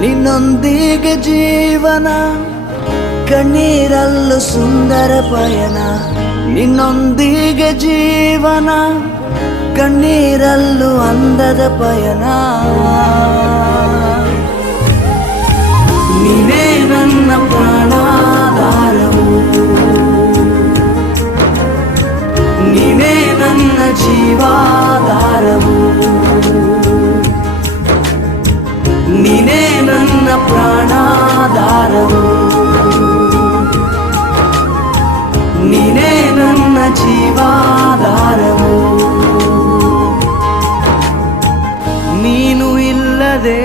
ನಿನ್ನೊಂದಿಗೆ ಜೀವನ, ಕಣ್ಣೀರಲ್ಲೂ ಸುಂದರ ಪಯಣ. ನಿನ್ನೊಂದಿಗೆ ಜೀವನ, ಕಣ್ಣೀರಲ್ಲೂ ಅಂದದ ಪಯಣ. ನೀನೇ ನನ್ನ ಪ್ರಾಣಾಧಾರವು, ನೀನೇ ನನ್ನ ಜೀವಾಧಾರವು, ನೀನೇ ನನ್ನ ಪ್ರಾಣಾಧಾರವು, ನೀನೇ ನನ್ನ ಜೀವಾಧಾರವು. ನೀನು ಇಲ್ಲದೆ